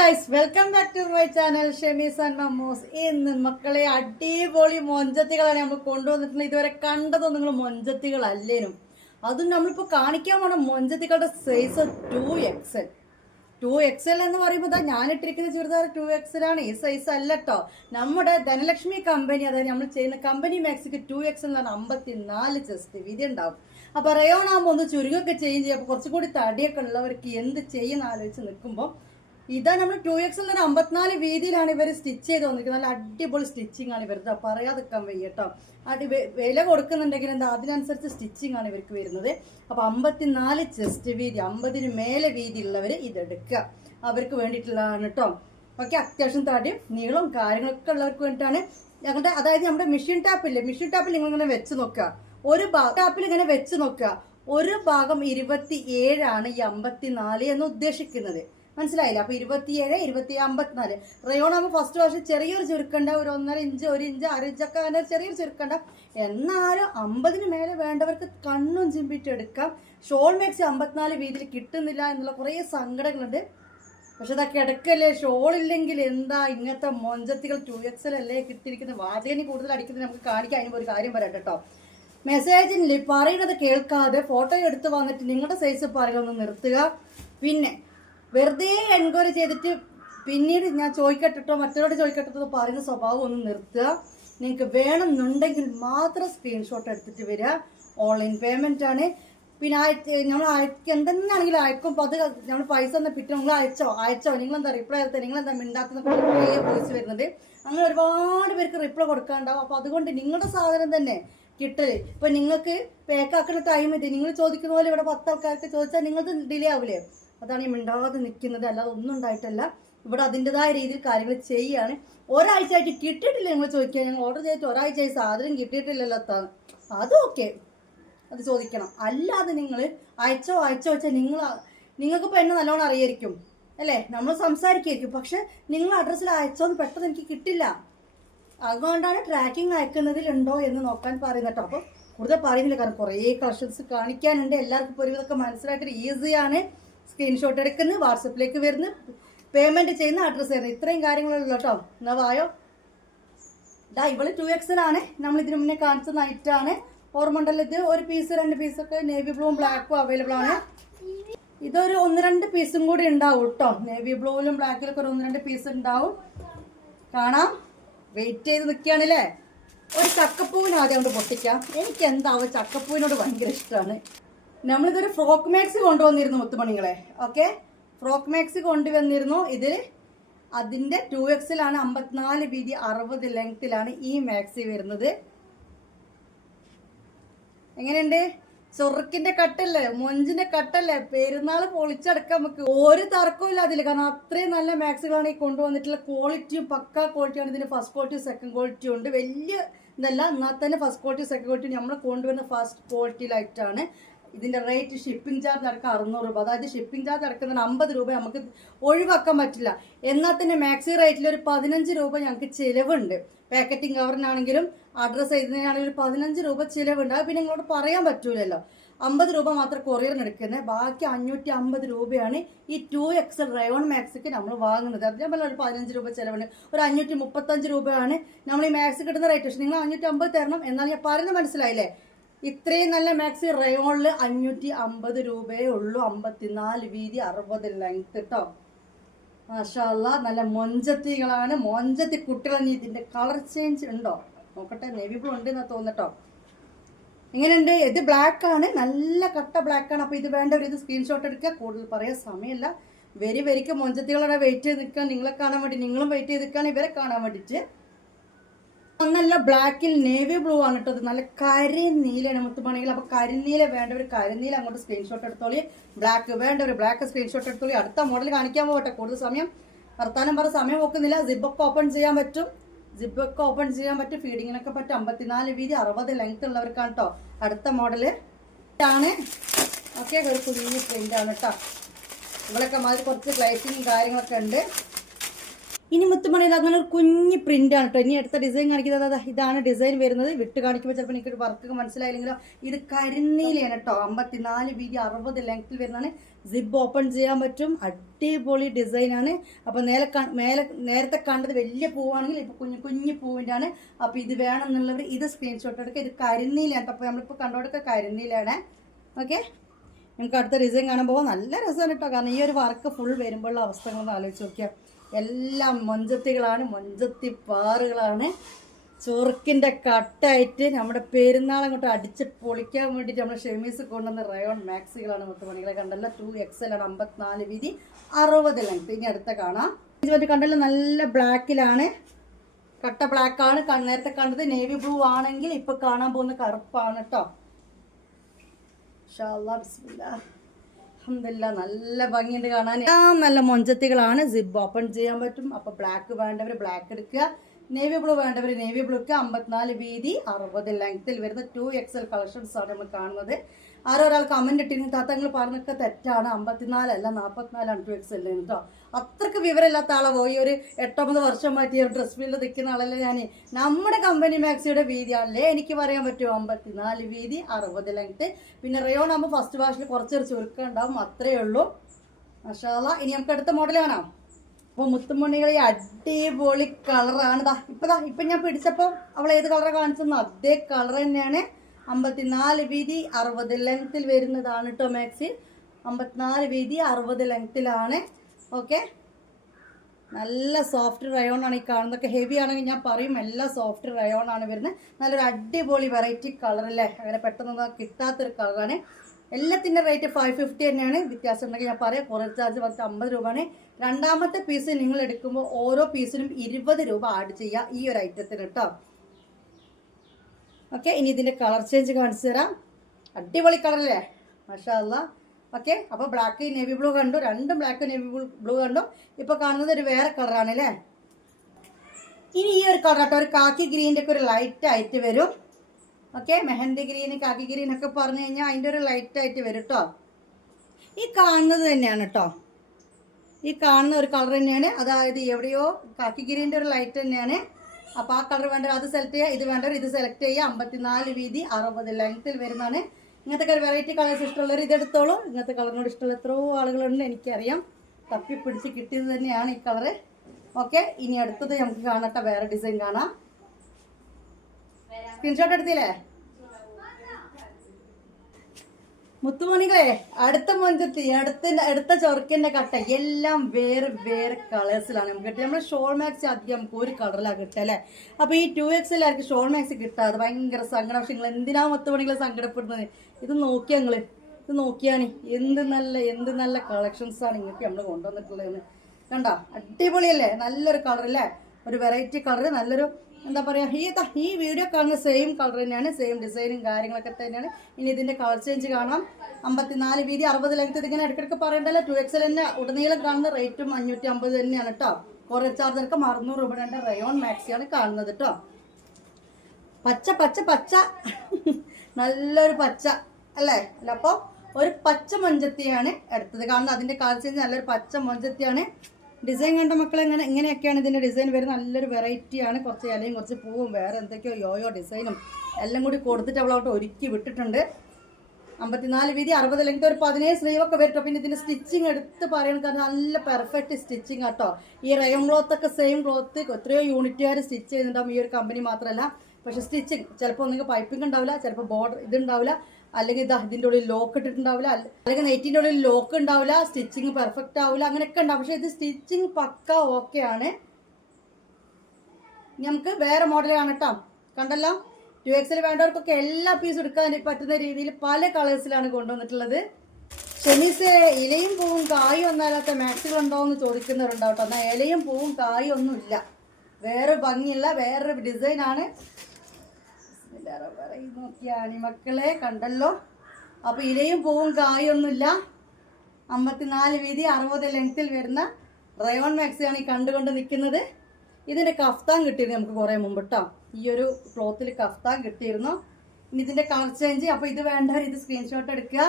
Guys, welcome back to my channel Shemees and Mammoos. ഇന്ന് മക്കളെ അടിപൊളി മൊഞ്ചത്തികളാണ് നമ്മൾ കൊണ്ടുവന്നിട്ടുള്ളത്. ഇതുവരെ കണ്ടതൊന്നും നിങ്ങൾ മൊഞ്ചത്തികളല്ലേനും. അതും നമ്മളിപ്പോൾ കാണിക്കാൻ പോണ മൊഞ്ചത്തികളുടെ സൈസ് 2XL. 2XL എന്ന് പറയുമ്പോൾ ഞാനിട്ടിരിക്കുന്ന ചുരിദാർ 2XL ആണ്. ഈ സൈസ് അല്ല കേട്ടോ. നമ്മുടെ ധനലക്ഷ്മി കമ്പനി, അതായത് നമ്മൾ ചെയ്യുന്ന കമ്പനി മാക്സിക്ക് 2XL എന്ന് പറഞ്ഞാൽ 54 ചെസ്റ്റ് വീതി ഉണ്ടാവും. അപ്പോൾ റയോൺ ആകുമ്പോൾ ഒന്ന് ചുരുങ്ങൊക്കെ ചെയ്യും. അപ്പോൾ കുറച്ചുകൂടി തടിയൊക്കെ ഉള്ളവർക്ക് എന്ത് ചെയ്യുന്ന ആലോചിച്ച് നിൽക്കുമ്പോൾ ഇതാ നമ്മൾ 2XL എന്ന് 54 വീതിയിലാണ് ഇവർ സ്റ്റിച്ച് ചെയ്ത് വന്നിരിക്കുന്നത്. നല്ല അടിപൊളി സ്റ്റിച്ചിങ് ആണ് ഇവരുടെ, പറയാതിരിക്കാൻ വയ്യ കേട്ടോ. വില കൊടുക്കുന്നുണ്ടെങ്കിൽ എന്താ അതിനനുസരിച്ച് സ്റ്റിച്ചിങ് ആണ് ഇവർക്ക് വരുന്നത്. അപ്പോൾ 54 ചെസ്റ്റ് വീതി, 50 മേലെ വീതി ഉള്ളവർ ഇതെടുക്കുക, അവർക്ക് വേണ്ടിയിട്ടുള്ളതാണ് കേട്ടോ. ഓക്കെ, അത്യാവശ്യം തടിയും നീളവും കാര്യങ്ങളൊക്കെ ഉള്ളവർക്ക് വേണ്ടിയിട്ടാണ് ഞങ്ങളുടെ, അതായത് നമ്മുടെ മെഷീൻ ടാപ്പില്ലേ, മെഷീൻ ടാപ്പിൽ നിങ്ങളിങ്ങനെ വെച്ച് നോക്കുക, ഒരു ടാപ്പിൽ ഇങ്ങനെ വെച്ച് നോക്കുക, ഒരു ഭാഗം 27 ആണ് ഈ 54 എന്ന് ഉദ്ദേശിക്കുന്നത്. മനസ്സിലായില്ല? അപ്പൊ 27, 27, 54 റയോൺ ആകുമ്പോൾ ഫസ്റ്റ് വർഷം ചെറിയൊരു ചുരുക്കണ്ട, ഒരു 1.5 ഇഞ്ച്, 1 ഇഞ്ച്, 1/2 ഇഞ്ചൊക്കെ അങ്ങനെ ചെറിയൊരു ചുരുക്കണ്ട. എന്നാലും 50 മേലെ വേണ്ടവർക്ക് കണ്ണും ചിമ്പിട്ട് എടുക്കാം. ഷോൾ മാക്സി 54 വീതിയിൽ കിട്ടുന്നില്ല എന്നുള്ള കുറേ സങ്കടങ്ങളുണ്ട്. പക്ഷെ ഇതാ കിടക്കല്ലേ, ഷോൾ ഇല്ലെങ്കിൽ എന്താ ഇങ്ങനത്തെ മൊഞ്ചത്തികൾ 2XL അല്ലേ കിട്ടിയിരിക്കുന്നത്. വാചകനി കൂടുതൽ അടിക്കുന്നത് നമുക്ക് കാണിക്കാൻ. അതിന് ഒരു കാര്യം പറയട്ടെ കേട്ടോ, മെസ്സേജിൽ പറയുന്നത് കേൾക്കാതെ ഫോട്ടോ എടുത്ത് വന്നിട്ട് നിങ്ങളുടെ സൈസ് പറയുന്നത് നിർത്തുക. പിന്നെ വെറുതെ എൻക്വയറി ചെയ്തിട്ട് പിന്നീട് ഞാൻ ചോദിക്കട്ടോ മറ്റവരോട് ചോദിക്കട്ടോ പറയുന്ന സ്വഭാവം ഒന്ന് നിർത്തുക. നിങ്ങൾക്ക് വേണമെന്നുണ്ടെങ്കിൽ മാത്രം സ്ക്രീൻഷോട്ട് എടുത്തിട്ട് വരിക. ഓൺലൈൻ പേയ്മെന്റ് ആണ്. പിന്നെ നമ്മൾ എന്തെന്നാണെങ്കിലും അയക്കും. അപ്പോൾ അത് നമ്മൾ പൈസ ഒന്ന് പിറ്റേ നിങ്ങൾ അയച്ചോ നിങ്ങളെന്താ റിപ്ലൈ എടുത്തത്, നിങ്ങളെന്താ മിണ്ടാത്തുന്ന കുറേ വോയിസ് വരുന്നുണ്ട്. അങ്ങനെ ഒരുപാട് പേർക്ക് റിപ്ലൈ കൊടുക്കാനുണ്ടാവും. അപ്പോൾ അതുകൊണ്ട് നിങ്ങളുടെ സാധനം തന്നെ കിട്ടല്. ഇപ്പൊ നിങ്ങൾക്ക് പേക്കാക്കുന്ന ടൈം ഇത് നിങ്ങൾ ചോദിക്കുന്ന പോലെ ഇവിടെ 10 ആൾക്കാർക്ക് ചോദിച്ചാൽ നിങ്ങൾക്ക് ഡിലേ ആവില്ലേ? അതാണ് ഈ മിണ്ടാതെ നിൽക്കുന്നത്, അല്ലാതെ ഒന്നും ഉണ്ടായിട്ടല്ല. ഇവിടെ അതിൻ്റെതായ രീതിയിൽ കാര്യങ്ങൾ ചെയ്യുകയാണ്. ഒരാഴ്ചയായിട്ട് കിട്ടിയിട്ടില്ല നിങ്ങൾ ചോദിക്കുക, ഞങ്ങൾ ഓർഡർ ചെയ്തിട്ട് ഒരാഴ്ചയായി സാധനം കിട്ടിയിട്ടില്ലല്ലോ, അതും ഓക്കെ, അത് ചോദിക്കണം. അല്ലാതെ നിങ്ങൾ അയച്ചോ വെച്ചാൽ നിങ്ങൾക്കിപ്പോൾ എന്നെ നല്ലോണം അറിയായിരിക്കും അല്ലേ, നമ്മൾ സംസാരിക്കുമായിരിക്കും. പക്ഷെ നിങ്ങൾ അഡ്രസ്സിൽ അയച്ചോന്ന് പെട്ടെന്ന് എനിക്ക് കിട്ടില്ല. അതുകൊണ്ടാണ് ട്രാക്കിംഗ് അയക്കുന്നതിലുണ്ടോ എന്ന് നോക്കാൻ പറയുന്നത് കേട്ടോ. അപ്പോൾ കൂടുതൽ പറയുന്നില്ല, കാരണം കുറേ കളക്ഷൻസ് കാണിക്കാനുണ്ട്. എല്ലാവർക്കും ഇപ്പോൾ ഒരുവിധമൊക്കെ മനസ്സിലാക്കിയിട്ട് ഈസിയാണ്. സ്ക്രീൻഷോട്ട് എടുക്കുന്നത്, വാട്സപ്പിലേക്ക് വരുന്നു, പേയ്മെന്റ് ചെയ്യുന്ന, അഡ്രസ്സ് തരുന്നത്, ഇത്രയും കാര്യങ്ങളുള്ളൂ കേട്ടോ. എന്നാ വായോ. ഇതാ ഇവള് 2XL ആണ്. നമ്മൾ ഇതിനു മുന്നേ കാണിച്ച നൈറ്റാണ്. ഓർമ്മ ഉണ്ടല്ലോ, ഇത് ഒരു പീസ് 2 പീസൊക്കെ നേവി ബ്ലൂവും ബ്ലാക്കും അവൈലബിൾ ആണ്. ഇതൊരു 1-2 പീസും കൂടി ഉണ്ടാവും കേട്ടോ. നേവി ബ്ലൂവിലും ബ്ലാക്കിലൊക്കെ ഒരു 1-2 പീസ് ഉണ്ടാവും. കാണാം, വെയിറ്റ് ചെയ്ത് നിൽക്കുകയാണല്ലേ. ഒരു ചക്കപ്പൂവിന് ആദ്യം കൊണ്ട് പൊട്ടിക്കാം. എനിക്ക് എന്താവും ചക്കപ്പൂവിനോട് ഭയങ്കര ഇഷ്ടമാണ്. നമ്മളിതൊരു ഫ്രോക്ക് മാക്സി കൊണ്ടുവന്നിരുന്നു മുത്തുമണികളെ. ഓക്കെ, ഫ്രോക്ക് മാക്സി കൊണ്ടുവന്നിരുന്നു. ഇതിൽ അതിൻ്റെ 2XL ആണ്. 54 വീതി, 60 ലെങ്ത്തിലാണ് ഈ മാക്സി വരുന്നത്. എങ്ങനെയുണ്ട്? ചൊറുക്കിന്റെ കട്ടല്ലേ, മൊഞ്ചിന്റെ കട്ടല്ലേ, പെരുന്നാൾ പൊളിച്ചടക്കാം നമുക്ക്. ഒരു തർക്കവും ഇല്ല അതിൽ, കാരണം അത്രയും നല്ല മാക്സികളാണ് ഈ കൊണ്ടുവന്നിട്ടുള്ള. ക്വാളിറ്റിയും പക്കാ ക്വാളിറ്റിയാണ്. ഇതിന് ഫസ്റ്റ് ക്വാളിറ്റി സെക്കൻഡ് ക്വാളിറ്റി ഉണ്ട്. വലിയ ഇതല്ല, എന്നാൽ തന്നെ ഫസ്റ്റ് ക്വാളിറ്റി സെക്കൻഡ് ക്വാളിറ്റി നമ്മൾ കൊണ്ടുവരുന്ന ഫസ്റ്റ് ക്വാളിറ്റിയിലായിട്ടാണ്. ഇതിന്റെ റേറ്റ് ഷിപ്പിംഗ് ചാർജ് അടക്കം 600 രൂപ. അതായത് ഷിപ്പിംഗ് ചാർജ് അടക്കുന്ന 50 രൂപ നമുക്ക് ഒഴിവാക്കാൻ പറ്റില്ല. എന്നാൽ തന്നെ മാക്സി റേറ്റിൽ ഒരു 15 രൂപ ഞങ്ങൾക്ക് ചിലവുണ്ട്. പാക്കറ്റിംഗ് കവറിനാണെങ്കിലും അഡ്രസ്സ് എഴുതുന്നതിനാണെങ്കിലും ഒരു 15 രൂപ ചിലവുണ്ട്. അത് പിന്നെ നിങ്ങളോട് പറയാൻ പറ്റൂലല്ലോ. 50 രൂപ മാത്രം കൊറിയറിന് എടുക്കുന്നത്. ബാക്കി 550 രൂപയാണ് ഈ 2XL റയോൺ മാക്സിക്ക് നമ്മൾ വാങ്ങുന്നത്. അതേപോലെ ഒരു 15 രൂപ ചിലവുണ്ട്. ഒരു 535 രൂപയാണ് നമ്മൾ ഈ മാക്സി കിട്ടുന്ന റേറ്റ്. പക്ഷെ നിങ്ങൾ 550 തരണം. എന്നാൽ ഞാൻ പറയുന്നത് മനസ്സിലായില്ലേ? ഇത്രയും നല്ല മാക്സി റയോണിൽ 550 രൂപയേ ഉള്ളൂ. 54 വീതി, 60 ലെങ്ത് കേട്ടോ. മാഷാ അല്ലാ, നല്ല മൊഞ്ചത്തികളാണ്. മൊഞ്ചത്തി കുട്ടികൾ. ഇതിന്റെ കളർ ചേഞ്ച് ഉണ്ടോ നോക്കട്ടെ. നേവി ബ്ലൂ ഉണ്ടെന്നാ തോന്നട്ടോ. എങ്ങനെയുണ്ട്? ഇത് ബ്ലാക്ക് ആണ്, നല്ല കട്ട ബ്ലാക്ക് ആണ്. അപ്പൊ ഇത് വേണ്ടവർ ഇത് സ്ക്രീൻഷോട്ട് എടുക്കുക. കൂടുതൽ പറയാൻ സമയമില്ല. വരിക്ക് മൊഞ്ചത്തികളോടെ വെയിറ്റ് ചെയ്ത് നിൽക്കാൻ, നിങ്ങളെ കാണാൻ വേണ്ടി. നിങ്ങളും വെയിറ്റ് ചെയ്ത് നിൽക്കാൻ, ഇവരെ കാണാൻ വേണ്ടിയിട്ട്. ഒന്നല്ല, ബ്ലാക്കിൽ നേവി ബ്ലൂ ആണ് കേട്ടോ. അത് നല്ല കരിനീലാണ് മുത്തുമണികൾ. അപ്പൊ കരിനീല വേണ്ടവർ കരിനീല അങ്ങോട്ട് സ്ക്രീൻഷോട്ട് എടുത്തോളി. ബ്ലാക്ക് വേണ്ടവർ ബ്ലാക്ക് സ്ക്രീൻഷോട്ട് എടുത്തോളി. അടുത്ത മോഡൽ കാണിക്കാൻ പോകട്ടെ. കൂടുതൽ സമയം വർത്താനം പറഞ്ഞ സമയം നോക്കുന്നില്ല. സിബൊക്കെ ഓപ്പൺ ചെയ്യാൻ പറ്റും. ഫീഡിങ്ങിനൊക്കെ പറ്റും. 54 വീതി, 60 ലെങ്ത് ഉള്ളവർക്കാണ് കേട്ടോ. അടുത്ത മോഡല് ആണ്. ഓക്കെ, ഒരു കുഞ്ഞു പ്രിന്റ് ആണ് കേട്ടോ. ഇവിടെയൊക്കെ മാതിരി കുറച്ച് ഗ്ലൈസിങ്ങും കാര്യങ്ങളൊക്കെ ഉണ്ട്. ഇനി മുത്തുമണിയിൽ അങ്ങനെ ഒരു കുഞ്ഞ് പ്രിന്റ് ആണ് കേട്ടോ. ഇനി അടുത്ത ഡിസൈൻ കാണിക്കുന്നത് ഇതാണ് ഡിസൈൻ വരുന്നത്. വിട്ട് കാണിക്കുമ്പോൾ ചിലപ്പോൾ എനിക്കൊരു വർക്ക് മനസ്സിലായില്ലെങ്കിലോ, ഇത് കരിനീലയാണ് കേട്ടോ. 54 വീതി 60 ലെങ്ത്തിൽ വരുന്നതാണ്. സിബ് ഓപ്പൺ ചെയ്യാൻ പറ്റും. അടിപൊളി ഡിസൈനാണ്. അപ്പോൾ നേരത്തെ കണ്ടത് വലിയ പൂവാണെങ്കിൽ ഇപ്പോൾ കുഞ്ഞു കുഞ്ഞു പൂവിൻ്റെ ആണ്. അപ്പോൾ ഇത് വേണമെന്നുള്ളവർ ഇത് സ്ക്രീൻഷോട്ട് എടുക്കുക. ഇത് കരിനീലയാണ്. അപ്പോൾ നമ്മളിപ്പോൾ കണ്ടോടൊക്കെ കരിനീലാണ്. ഓക്കെ, നമുക്ക് അടുത്ത ഡിസൈൻ കാണുമ്പോൾ നല്ല രസമാണ് കേട്ടോ. കാരണം ഈ ഒരു വർക്ക് ഫുൾ വരുമ്പോഴുള്ള അവസ്ഥകളൊന്ന് ആലോചിച്ച് നോക്കിയാൽ എല്ലാം മൊഞ്ചത്തികളാണ്, മൊഞ്ചത്തി പാറുകളാണ്. ചൊറുക്കിൻ്റെ കട്ടായിട്ട് നമ്മുടെ പെരുന്നാൾ അങ്ങോട്ട് അടിച്ച് പൊളിക്കാൻ വേണ്ടിയിട്ട് നമ്മൾ ഷെമീസ് കൊണ്ടുവന്ന റയോൺ മാക്സികളാണ് മുത്തുമണികളെ. കണ്ടല്ലോ 2XL ആണ്. 54 വീതി 60 ലെങ്ത്. ഇനി അടുത്ത കാണാം. ഇത് കണ്ടല്ലോ നല്ല ബ്ലാക്കിലാണ്, കട്ട ബ്ലാക്കാണ്. നേരത്തെ കണ്ടത് നേവി ബ്ലൂ ആണെങ്കിൽ ഇപ്പൊ കാണാൻ പോകുന്ന കറുപ്പാണ് കേട്ടോ. അൽഹംദുലില്ലാ, നല്ല ഭംഗിയുണ്ട് കാണാൻ. നല്ല മൊഞ്ചത്തികളാണ്. സിബ് ഓപ്പൺ ചെയ്യാൻ പറ്റും. അപ്പൊ ബ്ലാക്ക് വേണ്ടവർ ബ്ലാക്ക് എടുക്കുക, നേവി ബ്ലൂ വേണ്ടവർ നേവി ബ്ലൂക്ക്. 54 വീതി 60 ലെങ്ത്തിൽ വരുന്ന 2XL കളക്ഷൻസ് ആണ് നമ്മൾ കാണുന്നത്. ഒരാൾ കമന്റ് ഇട്ടിരുന്നു, താത്തങ്ങൾ പറഞ്ഞൊക്കെ തെറ്റാണ്, 54 അല്ല 44 ആണ് 2XL കേട്ടോ. അത്രക്ക് വിവരമില്ലാത്ത ആളോ, ഈ ഒരു 8-9 വർഷം മാറ്റി ഡ്രസ് ഫീൽഡ് നിൽക്കുന്ന ആളല്ലേ ഞാൻ. നമ്മുടെ കമ്പനി മാക്സിയുടെ വീതിയാണല്ലേ എനിക്ക് പറയാൻ പറ്റുമോ. 54 വീതി 60 ലെങ്ത്ത്. പിന്നെ റയോൺ ആകുമ്പോൾ ഫസ്റ്റ് വാഷിൽ കുറച്ചൊരു ചുരുക്കം ഉണ്ടാവും, അത്രയേ ഉള്ളൂ. മാഷാ അല്ലാ. ഇനി നമുക്ക് അടുത്ത മോഡൽ കാണാം. അപ്പോൾ മുത്തുമണികളെ അടിപൊളി കളറാണ്. ഇപ്പം ഞാൻ പിടിച്ചപ്പോൾ അവൾ ഏത് കളറാണ് കാണിച്ചെന്നോ അതേ കളർ തന്നെയാണ്. 54 വീതി 60 ലെങ്ത്തിൽ വരുന്നതാണ് കേട്ടോ മാക്സി. 54 വീതി 60 ലെങ്ത്തിലാണ്. ഓക്കെ, നല്ല സോഫ്റ്റ് റയോൺ ആണ് ഈ കാണുന്നതൊക്കെ. ഹെവി ആണെങ്കിൽ ഞാൻ പറയും എല്ലാം സോഫ്റ്റ് റയോൺ ആണ് വരുന്നത്. നല്ലൊരു അടിപൊളി വെറൈറ്റി കളറല്ലേ, അങ്ങനെ പെട്ടെന്നൊന്നും കിട്ടാത്തൊരു കളറാണ്. എല്ലാത്തിൻ്റെ റേറ്റ് 550 തന്നെയാണ്. വ്യത്യാസം ഉണ്ടെങ്കിൽ ഞാൻ പറയാം. കൊറിയർ ചാർജ് 50 രൂപയാണ്. രണ്ടാമത്തെ പീസ് നിങ്ങൾ എടുക്കുമ്പോൾ ഓരോ പീസിനും 20 രൂപ ആഡ് ചെയ്യുക ഈ ഒരു ഐറ്റത്തിന് കേട്ടോ. ഓക്കെ, ഇനി ഇതിൻ്റെ കളർ ചേഞ്ച് കാണിച്ചു തരാം. അടിപൊളി കളറല്ലേ, മാഷാ അല്ലാ. ഓക്കെ, അപ്പോൾ ബ്ലാക്ക് നേവി ബ്ലൂ കണ്ടു, രണ്ടും ബ്ലാക്ക് നേവി ബ്ലൂ കണ്ടു. ഇപ്പോൾ കാണുന്നത് ഒരു വേറെ കളറാണ് അല്ലേ. ഇനി ഈ ഒരു കളർ കേട്ടോ, ഒരു കാക്കി ഗ്രീൻ്റെ ഒക്കെ ഒരു ലൈറ്റ് ആയിട്ട് വരും. ഓക്കെ, മെഹന്തി ഗ്രീൻ കാക്കി ഗ്രീൻ ഒക്കെ പറഞ്ഞു കഴിഞ്ഞാൽ അതിൻ്റെ ഒരു ലൈറ്റ് ആയിട്ട് വരും കേട്ടോ. ഈ കാണുന്നത് തന്നെയാണ് കേട്ടോ, ഈ കാണുന്ന ഒരു കളർ തന്നെയാണ്. അതായത് എവിടെയോ കാക്കി ഗ്രീൻ്റെ ഒരു ലൈറ്റ് തന്നെയാണ്. അപ്പോൾ ആ കളർ വേണ്ടവർ അത് സെലക്ട് ചെയ്യുക, ഇത് വേണ്ടവർ ഇത് സെലക്ട് ചെയ്യുക. 54 വീതി 60 ലെങ്ത്തിൽ വരുന്നതാണ്. ഇങ്ങനത്തെ ഒരു വെറൈറ്റി കളേഴ്സ് ഇഷ്ടമുള്ളവർ ഇതെടുത്തോളൂ. ഇങ്ങനത്തെ കളറിനോട് ഇഷ്ടമുള്ള എത്രയോ ആളുകളുണ്ട് എനിക്കറിയാം. തപ്പിപ്പിടിച്ച് കിട്ടിയത് തന്നെയാണ് ഈ കളറ്. ഓക്കെ, ഇനി അടുത്തത് നമുക്ക് കാണട്ടെ, വേറെ ഡിസൈൻ കാണാം. സ്ക്രീൻഷോട്ട് എടുത്തില്ലേ മുത്തുമണികളെ? അടുത്ത മൊഞ്ചത്തി അടുത്ത ചൊറുക്കിന്റെ കട്ട എല്ലാം വേറെ വേറെ കളേഴ്സിലാണ് നമുക്ക് കിട്ടുക. നമ്മൾ ഷോൾ മാക്സി അധികം നമുക്ക് ഒരു കളറിലാണ് കിട്ടുക അല്ലേ. അപ്പൊ ഈ 2XL ആയിരിക്കും ഷോൾ മാക്സി കിട്ടാതെ ഭയങ്കര സങ്കടം. പക്ഷെ നിങ്ങൾ എന്തിനാ മുത്തുമണികളെ സങ്കടപ്പെടുന്നത്? ഇത് നോക്കിയാ നിങ്ങള്, ഇത് നോക്കിയാണ് എന്ത് നല്ല കളക്ഷൻസ് ആണ് നിങ്ങൾക്ക് നമ്മൾ കൊണ്ടുവന്നിട്ടുള്ളതെന്ന്. കണ്ടോ, അടിപൊളിയല്ലേ, നല്ലൊരു കളർ അല്ലേ, ഒരു വെറൈറ്റി കളർ, നല്ലൊരു എന്താ പറയുക. ഈ വീഡിയോ കാണുന്ന സെയിം കളർ തന്നെയാണ്, സെയിം ഡിസൈനും കാര്യങ്ങളൊക്കെ തന്നെയാണ്. ഇനി ഇതിന്റെ കളർ ചേഞ്ച് കാണാം. 54 വീതി 60 ലെങ്ത്. ഇതിങ്ങനെ ഇടയ്ക്കിടയ്ക്ക് പറയണ്ടല്ലോ, 2XL തന്നെ ഉടനീളം കാണുന്ന റേറ്റും 550 തന്നെയാണ് കേട്ടോ. കൊറിയർ ചാർജ് ഒക്കെ 600 രൂപയുടെ റയോൺ മാക്സിയാണ് കാണുന്നത് കേട്ടോ. പച്ച പച്ച പച്ച നല്ലൊരു പച്ച അല്ലേ. അല്ല, അപ്പോൾ ഒരു പച്ച മൊഞ്ചത്തിയാണ് അടുത്തത് കാണുന്നത്. അതിന്റെ കളർ ചേഞ്ച് നല്ലൊരു പച്ച മൊഞ്ചത്തിയാണ്. ഡിസൈൻ കണ്ട മക്കളെ ഇങ്ങനെയൊക്കെയാണ് ഇതിൻ്റെ ഡിസൈൻ വരുന്നത്. നല്ലൊരു വെറൈറ്റിയാണ്. കുറച്ച് ഇലയും കുറച്ച് പൂവും വേറെ എന്തൊക്കെയോ യോയോ ഡിസൈനും എല്ലാം കൂടി കൊടുത്തിട്ട് അവളോട്ട് ഒരുക്കി വിട്ടിട്ടുണ്ട്. 54 വീതി 60 ലെങ്ത്. ഒരു 17 സ്ലീവൊക്കെ വരട്ടോ. പിന്നെ ഇതിൻ്റെ സ്റ്റിച്ചിങ് എടുത്ത് പറയണം, കാരണം നല്ല പെർഫെക്റ്റ് സ്റ്റിച്ചിങ് കേട്ടോ. ഈ റയോൺ ക്ലോത്ത് ഒക്കെ സെയിം ക്ലോത്ത് എത്രയോ യൂണിറ്റുകാർ സ്റ്റിച്ച് ചെയ്യുന്നുണ്ടാവും, ഈ ഒരു കമ്പനി മാത്രമല്ല. പക്ഷെ സ്റ്റിച്ചിങ് ചിലപ്പോൾ നിങ്ങൾക്ക് പൈപ്പിംഗ് ഉണ്ടാവില്ല, ചിലപ്പോൾ ബോർഡർ ഇതുണ്ടാവില്ല, അല്ലെങ്കിൽ ഇതിൻ്റെ ഉള്ളിൽ ലോക്ക് ഇട്ടിട്ടുണ്ടാവില്ല, അല്ലെങ്കിൽ നെറ്റിൻ്റെ ഉള്ളിൽ ലോക്ക് ഉണ്ടാവില്ല, സ്റ്റിച്ചിങ് പെർഫെക്റ്റ് ആവില്ല, അങ്ങനെയൊക്കെ ഉണ്ടാവും. പക്ഷെ ഇത് സ്റ്റിച്ചിങ് പക്ക ഓക്കെ ആണ്. നമുക്ക് വേറെ മോഡലാണ് കേട്ടോ. കണ്ടല്ലോ, 2XL വേണ്ടവർക്കൊക്കെ എല്ലാ പീസും എടുക്കാൻ പറ്റുന്ന രീതിയിൽ പല കളേഴ്സിലാണ് കൊണ്ടുവന്നിട്ടുള്ളത്. ഷെമീസ് ഇലയും പൂവും കായും ഒന്നല്ലാത്ത മാക്സികളുണ്ടോ എന്ന് ചോദിക്കുന്നവരുണ്ടാവും കേട്ടോ. എന്നാൽ ഇലയും പൂവും കായും ഒന്നുമില്ല, വേറെ ഭംഗിയില്ല, വേറൊരു ഡിസൈനാണ്. നോക്കിയാണ് മക്കളെ, കണ്ടല്ലോ. അപ്പൊ ഇലയും പൂവും കായൊന്നുമില്ല. 54 വീതി 60 ലെങ്ത്തിൽ വരുന്ന റയോൺ മാക്സിയാണ് ഈ കണ്ടുകൊണ്ട് നിൽക്കുന്നത്. ഇതിന്റെ കഫ്താൻ കിട്ടിയിരുന്നു നമുക്ക് കുറെ മുമ്പ് കേട്ടോ. ഈ ഒരു ക്ലോത്തിൽ കഫ്താൻ കിട്ടിയിരുന്നു. ഇനി ഇതിന്റെ കളർ ചേഞ്ച്. അപ്പൊ ഇത് വേണ്ടവർ ഇത് സ്ക്രീൻഷോട്ട് എടുക്കുക.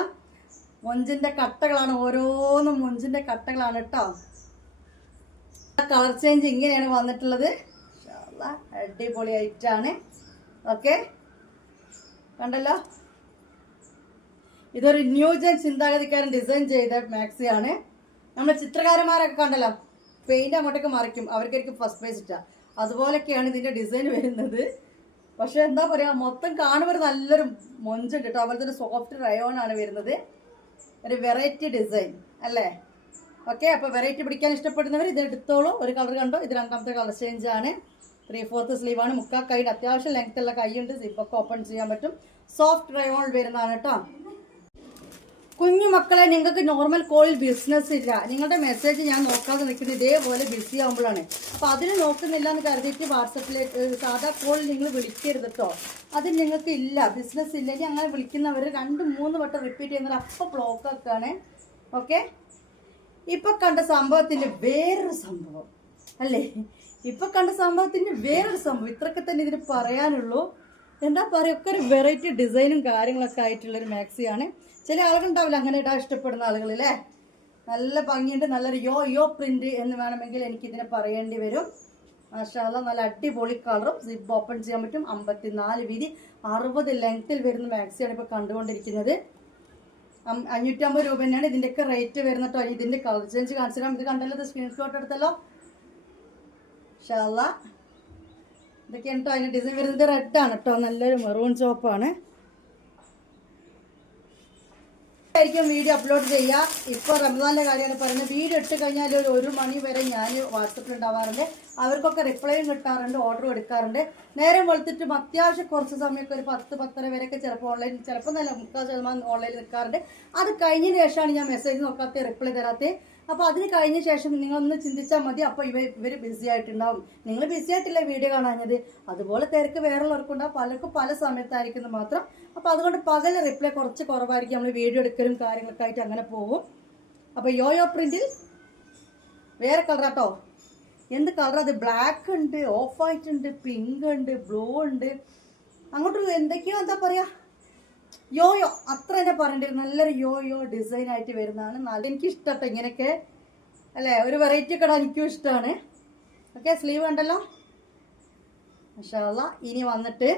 മൊഞ്ചിന്റെ കട്ടകളാണ്, ഓരോന്നും മൊഞ്ചിന്റെ കട്ടകളാണ് കേട്ടോ. കളർ ചേഞ്ച് ഇങ്ങനെയാണ് വന്നിട്ടുള്ളത്. അടിപൊളി ആയിട്ടാണ്. ഓക്കെ, കണ്ടല്ലോ. ഇതൊരു ന്യൂജൻ ചിന്താഗതിക്കാരൻ ഡിസൈൻ ചെയ്ത മാക്സിയാണ്. നമ്മുടെ ചിത്രകാരന്മാരൊക്കെ കണ്ടല്ലോ, പെയിന്റ് അങ്ങോട്ടൊക്കെ മറിക്കും, അവർക്കായിരിക്കും ഫസ്റ്റ് പ്രൈസ് ഇട്ട. അതുപോലൊക്കെയാണ് ഇതിന്റെ ഡിസൈൻ വരുന്നത്. പക്ഷെ എന്താ പറയാ, മൊത്തം കാണുമ്പോൾ നല്ലൊരു മൊഞ്ചുണ്ട് കേട്ടോ. അതുപോലെ തന്നെ സോഫ്റ്റ് റയോൺ ആണ് വരുന്നത്. ഒരു വെറൈറ്റി ഡിസൈൻ അല്ലേ? ഓക്കെ, അപ്പൊ വെറൈറ്റി പിടിക്കാൻ ഇഷ്ടപ്പെടുന്നവർ ഇത് എടുത്തോളൂ. ഒരു കളർ കണ്ടോ, ഇത് രണ്ടാമത്തെ കളർ ചേഞ്ച് ആണ്. 3/4 സ്ലീവ് ആണ്. മുക്കാൽ കൈയുടെ അത്യാവശ്യം ലെങ്ത് ഉള്ള കൈയുണ്ട്. സിപ്പൊക്കെ ഓപ്പൺ ചെയ്യാൻ പറ്റും. സോഫ്റ്റ് റയോൺ വരുന്നതാണ് കേട്ടോ. കുഞ്ഞു മക്കളെ, നിങ്ങൾക്ക് നോർമൽ കോളിൽ ബിസിനസ് ഇല്ല, നിങ്ങളുടെ മെസ്സേജ് ഞാൻ നോക്കാതെ നിൽക്കുന്നത് ഇതേപോലെ ബിസി ആകുമ്പോഴാണ്. അപ്പോൾ അതിന് നോക്കുന്നില്ല എന്ന് കരുതിയിട്ട് വാട്സപ്പിലേക്ക് സാധാ കോളിൽ നിങ്ങൾ വിളിക്കരുത് കേട്ടോ. അത് നിങ്ങൾക്ക് ഇല്ല, ബിസിനസ് ഇല്ലെങ്കിൽ അങ്ങനെ വിളിക്കുന്നവർ 2-3 വട്ടം റിപ്പീറ്റ് ചെയ്യുന്നത് അപ്പോൾ ബ്ലോക്ക് ആക്കുകയാണ്. ഓക്കെ, ഇപ്പം കണ്ട സംഭവത്തിൻ്റെ വേറൊരു സംഭവം അല്ലേ? ഇപ്പം കണ്ട സംഭവത്തിൻ്റെ വേറൊരു സംഭവം, ഇത്രയൊക്കെ തന്നെ ഇതിന് പറയാനുള്ളൂ. എന്താ പറയുക, ഒക്കെ ഒരു വെറൈറ്റി ഡിസൈനും കാര്യങ്ങളൊക്കെ ആയിട്ടുള്ളൊരു മാക്സിയാണ്. ചില ആളുകളുണ്ടാവില്ല അങ്ങനെ ഇടാൻ ഇഷ്ടപ്പെടുന്ന ആളുകൾ അല്ലേ? നല്ല ഭംഗിയുണ്ട്, നല്ലൊരു യോ പ്രിന്റ് എന്ന് വേണമെങ്കിൽ എനിക്ക് ഇതിനെ പറയേണ്ടി വരും. മാഷാ അല്ലാഹ്, നല്ല അടിപൊളി കളറും. സിബ് ഓപ്പൺ ചെയ്യാൻ പറ്റും. 54 വീതി 60 ലെങ്ത്തിൽ വരുന്ന മാക്സിയാണ് ഇപ്പോൾ കണ്ടുകൊണ്ടിരിക്കുന്നത്. 550 രൂപ തന്നെയാണ് ഇതിൻ്റെയൊക്കെ റേറ്റ് വരുന്നത് കേട്ടോ. ഇതിൻ്റെ കളർ ചേഞ്ച് കാണിച്ചു തരാം. ഇത് കണ്ടല്ലോ, ഇത് സ്ക്രീൻഷോട്ട് എടുത്തല്ലോ. മാഷാ അല്ലാഹ്, ഇതൊക്കെയാണ് കേട്ടോ അതിൻ്റെ ഡിസൈൻ വരുന്നത്. റെഡാണ് കേട്ടോ, നല്ലൊരു മെറൂൺ ചോപ്പാണ്. ആയിരിക്കും വീഡിയോ അപ്ലോഡ് ചെയ്യുക. ഇപ്പോൾ റമദാൻ്റെ കാര്യമാണ് പറയുന്നത്. വീഡിയോ ഇട്ട് കഴിഞ്ഞാൽ ഒരു 1 മണി വരെ ഞാൻ വാട്സപ്പിൽ ഉണ്ടാവാറുണ്ട്. അവർക്കൊക്കെ റിപ്ലൈയും കിട്ടാറുണ്ട്, ഓർഡറും എടുക്കാറുണ്ട്. നേരം വെളുത്തിട്ടും അത്യാവശ്യം കുറച്ച് സമയമൊക്കെ ഒരു 10-10:30 വരെയൊക്കെ ചിലപ്പോൾ ഓൺലൈൻ, ചിലപ്പോൾ നല്ല 30% ഓൺലൈനിൽ നിൽക്കാറുണ്ട്. അത് കഴിഞ്ഞതിന് ശേഷമാണ് ഞാൻ മെസ്സേജ് നോക്കാത്ത, റിപ്ലൈ തരാത്തത്. അപ്പോൾ അതിന് കഴിഞ്ഞ ശേഷം നിങ്ങളൊന്ന് ചിന്തിച്ചാൽ മതി. അപ്പോൾ ഇവർ ബിസി ആയിട്ടുണ്ടാവും. നിങ്ങൾ ബിസി ആയിട്ടില്ല വീഡിയോ കാണാഞ്ഞത്. അതുപോലെ തിരക്ക് വേറെയുള്ളവർക്കുണ്ടാവും, പലർക്കും പല സമയത്തായിരിക്കുന്നത് മാത്രം. അപ്പോൾ അതുകൊണ്ട് പകൽ റിപ്ലൈ കുറച്ച് കുറവായിരിക്കും. നമ്മൾ വീഡിയോ എടുക്കലും കാര്യങ്ങളൊക്കെ ആയിട്ട് അങ്ങനെ പോകും. അപ്പോൾ യോ പ്രിന്റിൽ വേറെ കളറാട്ടോ. എന്ത് കളർ അത്? ബ്ലാക്ക് ഉണ്ട്, ഓഫ് വൈറ്റ് ഉണ്ട്, പിങ്ക് ഉണ്ട്, ബ്ലൂ ഉണ്ട്, അങ്ങോട്ട് എന്തൊക്കെയോ എന്താ പറയുക, യോയോ അത്ര തന്നെ പറയേണ്ടി വരും. നല്ലൊരു യോ ഡിസൈൻ ആയിട്ട് വരുന്നതാണ്. നല്ല എനിക്ക് ഇഷ്ടട്ടോ ഇങ്ങനെയൊക്കെ അല്ലേ, ഒരു വെറൈറ്റി ഒക്കെ എനിക്കും ഇഷ്ടമാണ്. ഓക്കെ, സ്ലീവ് ഉണ്ടല്ലോ. മാഷാ അല്ലാഹ്. ഇനി വന്നിട്ട്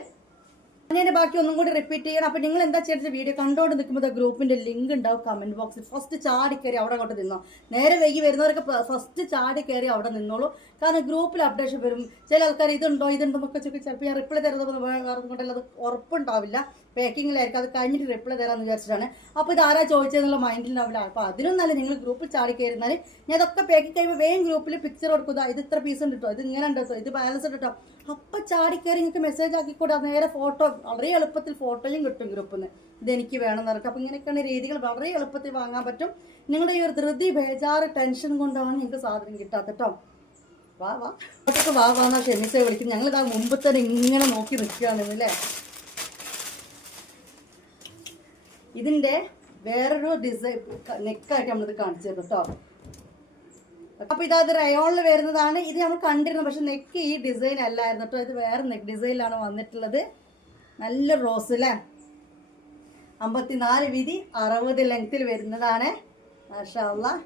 ഞാൻ ബാക്കി ഒന്നും കൂടി റിപ്പീറ്റ് ചെയ്യണം. അപ്പോൾ നിങ്ങൾ എന്താ ചെയ്തിട്ട് വീഡിയോ കണ്ടോണ്ട് നിൽക്കുമ്പോൾ ഗ്രൂപ്പിൻ്റെ ലിങ്ക് ഉണ്ടാവും കമൻറ്റ് ബോക്സിൽ. ഫസ്റ്റ് ചാടി കയറി അവിടെ അങ്ങോട്ട് നിന്നോ. നേരെ വൈകി വരുന്നവരൊക്കെ ഫസ്റ്റ് ചാടി കയറി അവിടെ നിന്നോളൂ. കാരണം ഗ്രൂപ്പിൽ അപ്ഡേഷൻ വരും. ചില ആൾക്കാർ ഇതുണ്ടോ എന്നൊക്കെ ചോദിക്കും. ചിലപ്പോൾ ഞാൻ റിപ്ലൈ തരുന്നത് വേറെ കൊണ്ടല്ല, അത് ഉറപ്പുണ്ടാവില്ല, പാക്കിങ്ങിലായിരിക്കും. അത് കഴിഞ്ഞിട്ട് റിപ്ലൈ തരാമെന്ന് വിചാരിച്ചിട്ടാണ്. അപ്പോൾ ഇത് ആരാ ചോദിച്ചതെന്നുള്ള മൈൻഡിലുണ്ടാവില്ല. അപ്പോൾ അതിനും നല്ല നിങ്ങൾ ഗ്രൂപ്പിൽ ചാടി കയറുന്നാൽ ഞാൻ ഇതൊക്കെ പാക്കിങ് കഴിയുമ്പോൾ വേഗം ഗ്രൂപ്പിൽ പിക്ചർ കൊടുക്കുക. ഇത് ഇത്ര പീസ് ഉണ്ട് കേട്ടോ, ഇത് ഇങ്ങനെ ഉണ്ട് കേട്ടോ, ഇത് ബാലൻസ് ഉണ്ട് കേട്ടോ. അപ്പം ചാടിക്കയറി നിങ്ങൾക്ക് മെസ്സേജ് ആക്കിക്കൂടാ. നേരെ ഫോട്ടോ, വളരെ എളുപ്പത്തിൽ ഫോട്ടോയും കിട്ടും ഗ്രൂപ്പിൽ നിന്ന്. ഇതെനിക്ക് വേണമെന്ന് പറഞ്ഞിട്ട്. അപ്പോൾ ഇങ്ങനെയൊക്കെയാണ് രീതികൾ, വളരെ എളുപ്പത്തിൽ വാങ്ങാൻ പറ്റും. നിങ്ങളുടെ ഈ ഒരു ധൃതി, ബേജാറ്, ടെൻഷൻ കൊണ്ടാണ് നിങ്ങൾക്ക് സാധനം കിട്ടാത്ത കേട്ടോ. വാ വാന്നാ ഷെമീസെ വിളിക്കും. ഞങ്ങളിതാ മുമ്പ് തന്നെ ഇങ്ങനെ നോക്കി നിൽക്കുകയാണെന്നല്ലേ. ഇതിൻ്റെ വേറൊരു ഡിസൈൻ നെക്കായിട്ട് നമ്മളിത് കാണിച്ചു തരും കേട്ടോ. അപ്പോൾ ഇതത് റയോണിൽ വരുന്നതാണ്. ഇത് നമ്മൾ കണ്ടിരുന്നു, പക്ഷെ നെക്ക് ഈ ഡിസൈൻ അല്ലായിരുന്നു കേട്ടോ. ഇത് വേറെ നെക്ക് ഡിസൈനിലാണ് വന്നിട്ടുള്ളത്. നല്ല റോസ് അല്ലേ. 54 വീതി 60 ലെങ്ത്തിൽ വരുന്നതാണ്. മാഷാ അല്ലാഹ്.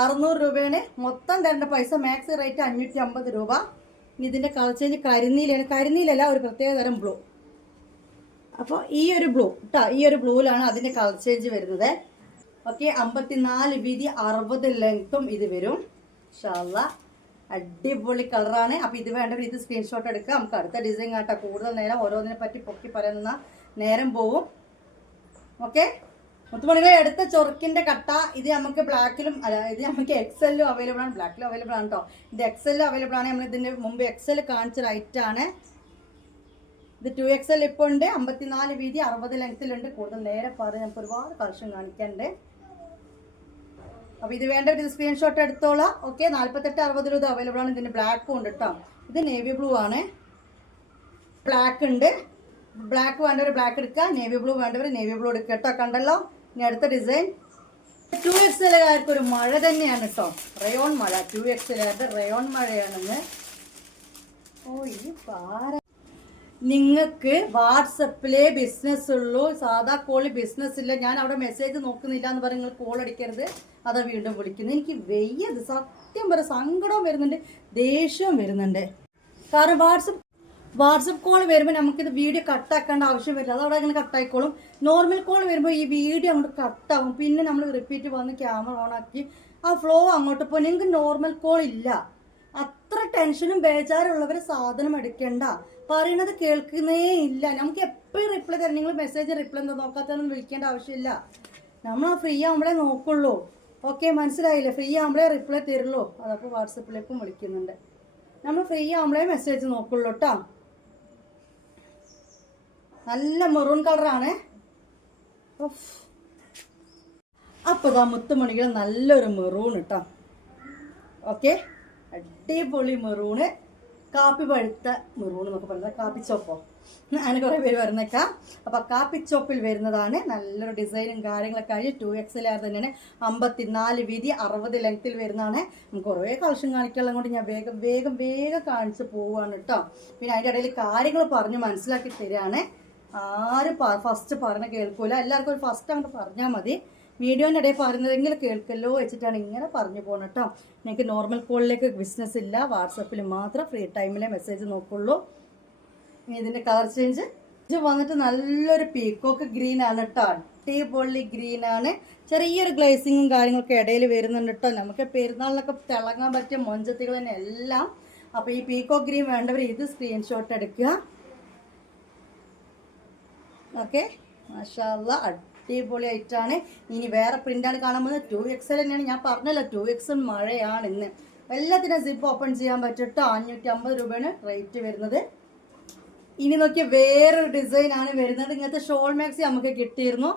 600 രൂപയാണ് മൊത്തം തരേണ്ട പൈസ. മാക്സ് റേറ്റ് 550 രൂപ. ഇനി ഇതിൻ്റെ കളർ ചേഞ്ച് കരിനീലാണ്. കരിനീലല്ല, ഒരു പ്രത്യേക തരം ബ്ലൂ. അപ്പോൾ ഈ ഒരു ബ്ലൂ കേട്ടോ, ഈ ഒരു ബ്ലൂവിലാണ് അതിൻ്റെ കളർ ചേഞ്ച് വരുന്നത്. ഓക്കെ, 54 വീതി 60 ലെങ്ത്തും ഇത് വരും. മാഷാ അല്ലാഹ്, അടിപൊളി കളറാണ്. അപ്പോൾ ഇത് വേണ്ടവർ ഇത് സ്ക്രീൻഷോട്ട് എടുക്കുക. നമുക്ക് അടുത്ത ഡിസൈൻ കാട്ടാം. കൂടുതൽ നേരം ഓരോന്നിനെ പറ്റി പൊക്കി പറയുന്ന നേരം പോവും. ഓക്കെ, മുത്തുമണികളെ, അടുത്ത ചൊറുക്കിൻ്റെ കട്ട. ഇത് നമുക്ക് ബ്ലാക്കിലും അല്ല, ഇത് നമുക്ക് എക്സെല്ലും അവൈലബിൾ ആണ്, ബ്ലാക്കിലും അവൈലബിൾ ആണ് കേട്ടോ. ഇത് എക്സെല്ലും അവൈലബിൾ ആണ്. നമ്മൾ ഇതിൻ്റെ മുമ്പ് എക്സെൽ കാണിച്ച റൈറ്റാണ്. ഇത് 2XL ഇപ്പോൾ ഉണ്ട്. 54 വീതി 60 ലെങ്ത്തിലുണ്ട്. കൂടുതൽ നേരെ പറഞ്ഞ് നമുക്ക് ഒരുപാട് കളക്ഷൻ കാണിക്കാനുണ്ട്. അപ്പോൾ ഇത് വേണ്ടവർ ഇത് സ്ക്രീൻഷോട്ട് എടുത്തോളാം. ഓക്കെ, 48-60 രൂപ അവൈലബിൾ ആണ്. ഇതിൻ്റെ ബ്ലാക്കും ഉണ്ട് കേട്ടോ. ഇത് നേവി ബ്ലൂ ആണ്. ബ്ലാക്ക് ഉണ്ട്. ബ്ലാക്ക് വേണ്ടവർ ബ്ലാക്ക് എടുക്കുക, നേവി ബ്ലൂ വേണ്ടവർ നേവി ബ്ലൂ എടുക്കുക കേട്ടോ. കണ്ടല്ലോ. ഇനി അടുത്ത ഡിസൈൻ 2XLകാർക്ക് ഒരു മഴ തന്നെയാണ് കേട്ടോ. റയോൺ മഴ. 2XLകാരുടെ റയോൺ മഴയാണെന്ന്. ഓ, ഈ പാര നിങ്ങൾക്ക് വാട്സപ്പിലെ ബിസിനസ് ഉള്ളൂ, സാധാ കോളി ബിസിനസ് ഇല്ല. ഞാൻ അവിടെ മെസ്സേജ് നോക്കുന്നില്ല എന്ന് പറഞ്ഞ് നിങ്ങൾ കോൾ അടിക്കരുത്. അതാ വീണ്ടും വിളിക്കുന്നത്. എനിക്ക് വെയ്യത് സത്യം സത്യം പറ സങ്കടവും വരുന്നുണ്ട്, ദേഷ്യവും വരുന്നുണ്ട്. കാരണം വാട്സപ്പ് കോൾ വരുമ്പോൾ നമുക്കിത് വീഡിയോ കട്ടാക്കേണ്ട ആവശ്യം വരില്ല, അതവിടെ അങ്ങനെ കട്ടായിക്കോളും. നോർമൽ കോൾ വരുമ്പോൾ ഈ വീഡിയോ അങ്ങോട്ട് കട്ടാവും, പിന്നെ നമ്മൾ റിപ്പീറ്റ് വന്ന് ക്യാമറ ഓൺ ആക്കി ആ ഫ്ലോ അങ്ങോട്ട് പോകും. നിങ്ങൾക്ക് നോർമൽ കോൾ ഇല്ല. അത്ര ടെൻഷനും ബേജാറുള്ളവർ സാധനം എടുക്കണ്ട, പറയണത് കേൾക്കുന്നേ ഇല്ല. നമുക്ക് എപ്പോഴും റിപ്ലൈ തരാം. നിങ്ങൾ മെസ്സേജ് റിപ്ലൈ എന്താ നോക്കാത്തൊന്നും വിളിക്കേണ്ട ആവശ്യമില്ല. നമ്മൾ ഫ്രീ ആകുമ്പോഴേ നോക്കുള്ളൂ. ഓക്കെ, മനസ്സിലായില്ലേ? ഫ്രീ ആകുമ്പോഴേ റിപ്ലൈ തരുള്ളൂ. അതപ്പോൾ വാട്സപ്പിലേക്കും വിളിക്കുന്നുണ്ട്. നമ്മൾ ഫ്രീ ആകുമ്പോഴേ മെസ്സേജ് നോക്കുള്ളൂ കേട്ടോ. നല്ല മെറൂൺ കളറാണ്. അപ്പോൾ ഇതാ മുത്തുമണികൾ നല്ലൊരു മെറൂൺ കേട്ടോ. ഓക്കെ, അടിപൊളി മെറൂണ്, കാപ്പി പഴുത്ത മെറൂൺ എന്നൊക്കെ പറഞ്ഞാൽ കാപ്പിച്ചോപ്പോ അങ്ങനെ കുറേ പേര് വരുന്നേക്കാം. അപ്പോൾ കാപ്പിച്ചോപ്പിൽ വരുന്നതാണ്. നല്ലൊരു ഡിസൈനും കാര്യങ്ങളൊക്കെ ആയി 2XL തന്നെയാണ്. 54 വീതി 60 ലെങ്ത്തിൽ വരുന്നതാണ്. നമുക്ക് കുറേ കളക്ഷൻ കാണിക്കാനുള്ള കൊണ്ട് ഞാൻ വേഗം കാണിച്ച് പോവുകയാണ് കേട്ടോ. പിന്നെ അതിൻ്റെ ഇടയിൽ കാര്യങ്ങൾ പറഞ്ഞ് മനസ്സിലാക്കി തരികയാണ്. ആരും ഫസ്റ്റ് പറഞ്ഞ കേൾക്കൂല, എല്ലാവർക്കും ഒരു ഫസ്റ്റ് അങ്ങോട്ട് പറഞ്ഞാൽ മതി. വീഡിയോൻ്റെ ഇടയിൽ പറയുന്നതെങ്കിലും കേൾക്കല്ലോ വെച്ചിട്ടാണ് ഇങ്ങനെ പറഞ്ഞു പോകുന്നത് കേട്ടോ. എനിക്ക് നോർമൽ കോളിലേക്ക് ബിസിനസ് ഇല്ല, വാട്സപ്പിൽ മാത്രം ഫ്രീ ടൈമിലെ മെസ്സേജ് നോക്കുള്ളൂ. ഇനി ഇതിൻ്റെ കളർ ചേഞ്ച് ഇത് വന്നിട്ട് നല്ലൊരു പീക്കോക്ക് ഗ്രീൻ ആണ് കേട്ടോ. അടിപൊളി ഗ്രീൻ ആണ്. ചെറിയൊരു ഗ്ലേസിങ്ങും കാര്യങ്ങളൊക്കെ ഇടയിൽ വരുന്നുണ്ട് കേട്ടോ. നമുക്ക് പെരുന്നാളിനൊക്കെ തിളങ്ങാൻ പറ്റിയ മൊഞ്ചത്തികൾ തന്നെ എല്ലാം. അപ്പോൾ ഈ പീക്കോക്ക് ഗ്രീൻ വേണ്ടവർ ഇത് സ്ക്രീൻഷോട്ട് എടുക്കുക. ഓക്കെ, മാഷാ അല്ലാഹ് അടിപൊളി ആയിട്ടാണ്. ഇനി വേറെ പ്രിന്റാണ് കാണാൻ പോകുന്നത്. 2XL തന്നെയാണ്. ഞാൻ പറഞ്ഞല്ലോ 2XL മഴയാണ് ഇന്ന്. എല്ലാത്തിനും സിപ്പ് ഓപ്പൺ ചെയ്യാൻ പറ്റിട്ടോ. 550 രൂപയാണ് റേറ്റ് വരുന്നത്. ഇനി നോക്കിയ വേറൊരു ഡിസൈൻ ആണ് വരുന്നത്. ഇങ്ങനത്തെ ഷോൾ മാക്സി നമുക്ക് കിട്ടിയിരുന്നു.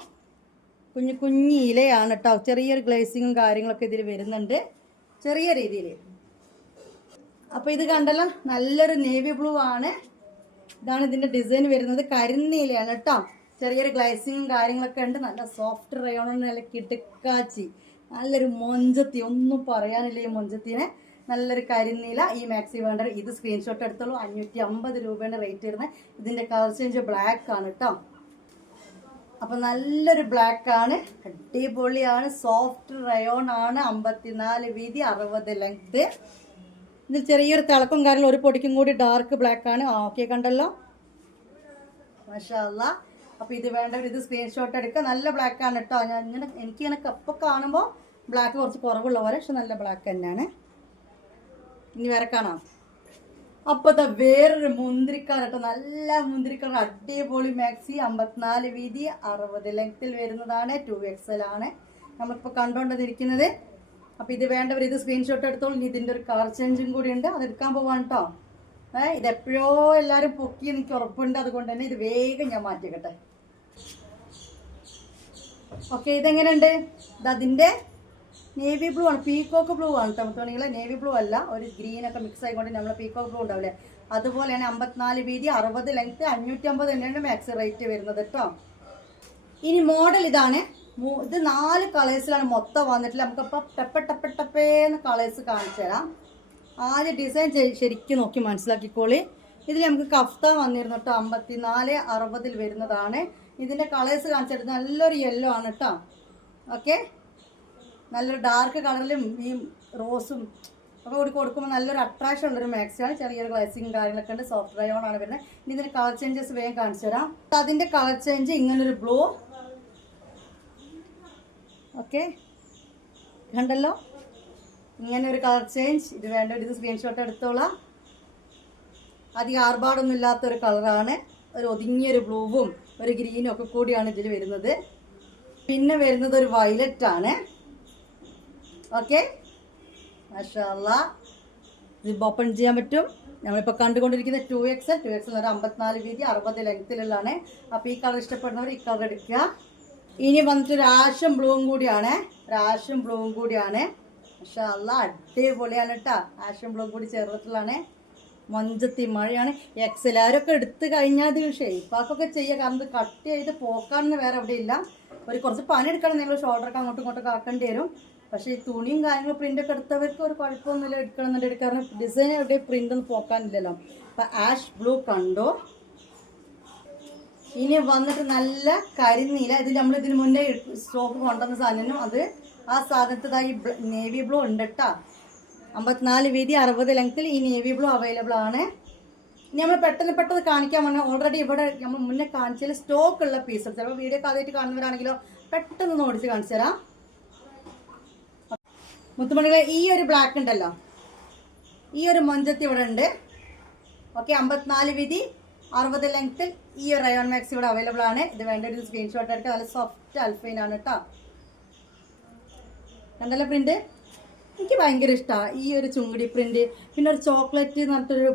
കുഞ്ഞു ഇലയാണ് കേട്ടോ. ചെറിയൊരു ഗ്ലേസിങ്ങും കാര്യങ്ങളൊക്കെ ഇതിൽ വരുന്നുണ്ട് ചെറിയ രീതിയിൽ. അപ്പോൾ ഇത് കണ്ടല്ലോ, നല്ലൊരു നേവി ബ്ലൂ ആണ്. ഇതാണ് ഇതിൻ്റെ ഡിസൈൻ വരുന്നത്. കരിനീലയാണ് കേട്ടോ. ചെറിയൊരു ഗ്ലേസിങ്ങും കാര്യങ്ങളൊക്കെ ഉണ്ട്. നല്ല സോഫ്റ്റ് റയോൺ, നല്ല കിടുക്കാച്ചി, നല്ലൊരു മൊഞ്ചത്തി, ഒന്നും പറയാനില്ല ഈ മൊഞ്ചത്തിനെ. നല്ലൊരു കരിനീല. ഈ മാക്സി വേണ്ട ഇത് സ്ക്രീൻഷോട്ട് എടുത്തോളൂ. 550 രൂപയാണ് റേറ്റ് വരുന്നത്. ഇതിൻ്റെ കളർ ചേഞ്ച് ബ്ലാക്ക് ആണ് കേട്ടോ. അപ്പം നല്ലൊരു ബ്ലാക്ക് ആണ്, അടിപൊളിയാണ്. സോഫ്റ്റ് റയോൺ ആണ്. 54 വീതി 60 ലെങ്ത്. ഇതിൽ ചെറിയൊരു തിളക്കും കാര്യങ്ങളും, ഒരു പൊടിക്കും കൂടി ഡാർക്ക് ബ്ലാക്ക് ആണ്. ഓക്കെ, കണ്ടല്ലോ, മാഷാ അല്ലാഹ്. അപ്പോൾ ഇത് വേണ്ടവർ ഇത് സ്ക്രീൻഷോട്ട് എടുക്കുക. നല്ല ബ്ലാക്ക് ആണ് കേട്ടോ. എനിക്കിങ്ങനെ കപ്പ് കാണുമ്പോൾ ബ്ലാക്ക് കുറച്ച് കുറവുള്ള പോലെ, പക്ഷെ നല്ല ബ്ലാക്ക് തന്നെയാണ്. ഇനി വേറെ കാണാം. അപ്പോൾ ഇതാ വേറൊരു മുന്തിരിക്കാർ കേട്ടോ. നല്ല മുന്തിരിക്കാർ, അടിപൊളി മാക്സി. 54 വീതി 60 ലെങ്ത്തിൽ വരുന്നതാണ്. 2XL ആണ് നമ്മളിപ്പോൾ കണ്ടുകൊണ്ടിരിക്കുന്നത്. അപ്പോൾ ഇത് വേണ്ടവർ ഇത് സ്ക്രീൻഷോട്ട് എടുത്തോളൂ. ഇനി ഇതിൻ്റെ ഒരു കളർ ചേഞ്ചും കൂടി ഉണ്ട്, അതെടുക്കാൻ പോവാണ് കേട്ടോ. ഇതെപ്പോഴോ എല്ലാവരും പൊക്കി എനിക്ക് ഉറപ്പുണ്ട്, അതുകൊണ്ട് തന്നെ ഇത് വേഗം ഞാൻ മാറ്റിക്കട്ടെ. ഓക്കെ, ഇതെങ്ങനെയുണ്ട്? ഇതിൻ്റെ നേവി ബ്ലൂ ആണ്, പീക്കോക്ക് ബ്ലൂ ആണ് കേട്ടോ. മുത്തുമണികളെ നേവി ബ്ലൂ അല്ല, ഒരു ഗ്രീനൊക്കെ മിക്സ് ആയിക്കൊണ്ട് നമ്മൾ പീക്കോക്ക് ബ്ലൂ ഉണ്ടാവില്ലേ, അതുപോലെയാണ്. 54 വീതി 60 ലെങ്ത്ത് 550 തന്നെയാണ് മാക്സ് റേറ്റ് വരുന്നത് കേട്ടോ. ഇനി മോഡൽ ഇതാണ്. ഇത് 4 കളേഴ്സിലാണ് മൊത്തം വന്നിട്ടില്ല. നമുക്കപ്പോൾ ടപ്പേന്ന് കളേഴ്സ് കാണിച്ചു തരാം. ആദ്യം ഡിസൈൻ ശരിക്കും നോക്കി മനസ്സിലാക്കിക്കോളി. ഇതിൽ നമുക്ക് കഫ്താൻ വന്നിരുന്നു കേട്ടോ. 54 60 വരുന്നതാണ്. ഇതിൻ്റെ കളേഴ്സ് കാണിച്ചിട്ട് നല്ലൊരു യെല്ലോ ആണ് കേട്ടോ. ഓക്കെ, നല്ലൊരു ഡാർക്ക് കളറിലും ഈ റോസും ഒക്കെ കൂടി കൊടുക്കുമ്പോൾ നല്ലൊരു അട്രാക്ഷൻ ഉള്ളൊരു മാക്സിയാണ്. ചെറിയൊരു ഗ്ലേസിങ് കാര്യങ്ങളൊക്കെ ഉണ്ട്. സോഫ്റ്റ് റയോൺ ആണ് വരുന്നത്. ഇനി ഇതിൻ്റെ കളർ ചേഞ്ചസ് വേഗം കാണിച്ചു തരാം. അതിൻ്റെ കളർ ചേഞ്ച് ഇങ്ങനൊരു ബ്ലൂ. ഓക്കെ, കണ്ടല്ലോ, ഇങ്ങനെ ഒരു കളർ ചേഞ്ച്. ഇത് വേണ്ട ഇത് സ്ക്രീൻഷോട്ട് എടുത്തോളാം. അധികം ആർഭാടൊന്നും ഇല്ലാത്തൊരു കളറാണ്. ഒരു ഒതുങ്ങിയൊരു ബ്ലൂവും ഒരു ഗ്രീനും ഒക്കെ കൂടിയാണ് ഇതിൽ വരുന്നത്. പിന്നെ വരുന്നത് ഒരു വയലറ്റ് ആണ്. ഓക്കെ, മാഷാ അല്ലാഹ്. ഇത് ഓപ്പൺ ചെയ്യാൻ പറ്റും. നമ്മളിപ്പോൾ കണ്ടുകൊണ്ടിരിക്കുന്ന 2XL ഒരു 54 വീതി 60 ലെങ്ത്തിലുള്ളതാണ്. അപ്പോൾ ഈ കളർ ഇഷ്ടപ്പെടുന്നവർ ഈ കളർ എടുക്കുക. ഇനി വന്നിട്ട് ഒരു ആഷും ബ്ലൂവും കൂടിയാണ്. മാഷാ അല്ലാഹ്, അടിപൊളിയാണ് കേട്ടോ. ആഷും ബ്ലൂ കൂടി ചേർത്തിട്ടുള്ളതാണ്. മൊഞ്ചത്തി മഴയാണ്. എക്സലാരൊക്കെ എടുത്ത് കഴിഞ്ഞാൽ ഇത് ഷേപ്പാക്കൊക്കെ ചെയ്യുക. കാരണം ഇത് കട്ട് ചെയ്ത് പോക്കാണെന്ന് വേറെ എവിടെ ഇല്ല. കുറച്ച് പണിയെടുക്കണം. നിങ്ങൾ ഷോൾഡറൊക്കെ അങ്ങോട്ടും ഇങ്ങോട്ടൊക്കെ ആക്കേണ്ടി വരും. പക്ഷേ ഈ തുണിയും കാര്യങ്ങളും പ്രിൻ്റൊക്കെ എടുത്തവർക്ക് ഒരു കുഴപ്പമൊന്നുമില്ല, എടുക്കണമെന്നുണ്ടെങ്കിൽ. കാരണം ഡിസൈൻ എവിടെ പ്രിൻ്റൊന്നും പോക്കാനില്ലല്ലോ. അപ്പം ആഷ് ബ്ലൂ കണ്ടോ. ഇനി വന്നിട്ട് നല്ല കരിനീല. ഇത് നമ്മൾ ഇതിന് മുന്നേ സ്റ്റോക്ക് കൊണ്ടുവന്ന സാധനം, അത് ആ സാധനത്തിതായി നേവി ബ്ലൂ ഉണ്ട് കേട്ടോ. 54 വീതി 60 ലെങ്ത്തിൽ ഈ നേവി ബ്ലൂ അവൈലബിൾ ആണ്. ഇനി നമ്മൾ പെട്ടെന്ന് കാണിക്കാൻ പറഞ്ഞാൽ ഓൾറെഡി ഇവിടെ നമ്മൾ മുന്നേ കാണിച്ചതിൽ സ്റ്റോക്ക് ഉള്ള പീസ്. ചിലപ്പോൾ വീഡിയോ ആദ്യമായിട്ട് കാണുന്നവരാണെങ്കിലോ പെട്ടെന്ന് ഓടിച്ച് കാണിച്ചു തരാം. മുത്തുമണികളെ ഈ ഒരു ബ്ലാക്ക് ഉണ്ടല്ലോ, ഈ ഒരു മൊഞ്ചത്തി ഇവിടെ ഉണ്ട്. ഓക്കെ, 54 വീതി 60 ലെങ്ത്തിൽ ഈ ഒരു റയോൺ മാക്സ് ഇവിടെ അവൈലബിൾ ആണ്. ഇത് വേണ്ട ഒരു സ്ക്രീൻഷോട്ട് എടുക്കുക. നല്ല സോഫ്റ്റ് അൽഫൈൻ ആണ് കേട്ടോ. കണ്ടല്ലോ പ്രിന്റ്, എനിക്ക് ഭയങ്കര ഇഷ്ടമാണ് ഈ ഒരു ചുങ്കടി പ്രിന്റ്. പിന്നെ ഒരു ചോക്ലേറ്റ് എന്ന് പറഞ്ഞിട്ടൊരു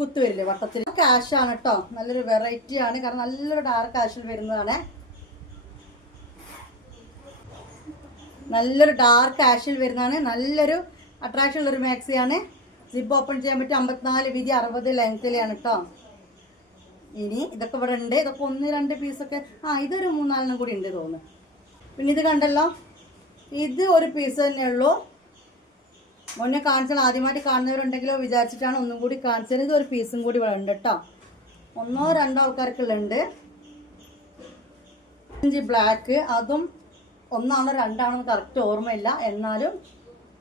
കുത്ത് വരില്ലേ വട്ടത്തിൽ, കാഷ് ആണ് കേട്ടോ. നല്ലൊരു വെറൈറ്റി ആണ്, കാരണം നല്ലൊരു ഡാർക്ക് കാഷിൽ വരുന്നതാണ്. നല്ലൊരു ഡാർക്ക് കാഷിൽ വരുന്നതാണ്. നല്ലൊരു അട്രാക്ഷൻ ഉള്ളൊരു മാക്സിയാണ്. സിബ് ഓപ്പൺ ചെയ്യാൻ പറ്റും. 54 വീതി 60 ലെങ്ത്തിലാണ് കേട്ടോ. ഇനി ഇതൊക്കെ ഇവിടെ ഉണ്ട്. ഇതൊക്കെ 1-2 പീസൊക്കെ, ഇതൊരു 3-4 കൂടി ഉണ്ട് തോന്നുന്നു. പിന്നെ ഇത് കണ്ടല്ലോ, ഇത് ഒരു പീസ് തന്നെ ഉള്ളൂ. മുന്നേ കാണിച്ചാൽ ആദ്യമായിട്ട് കാണുന്നവരുണ്ടെങ്കിലോ വിചാരിച്ചിട്ടാണ് ഒന്നും കൂടി കാണിച്ചത്. ഇത് ഒരു പീസും കൂടി ഇവിടെ ഉണ്ട് കേട്ടോ. 1-2 ആൾക്കാർക്കുള്ളുണ്ട്. ബ്ലാക്ക്, അതും 1 ആണോ 2 ആണോ കറക്റ്റ് ഓർമ്മയില്ല. എന്നാലും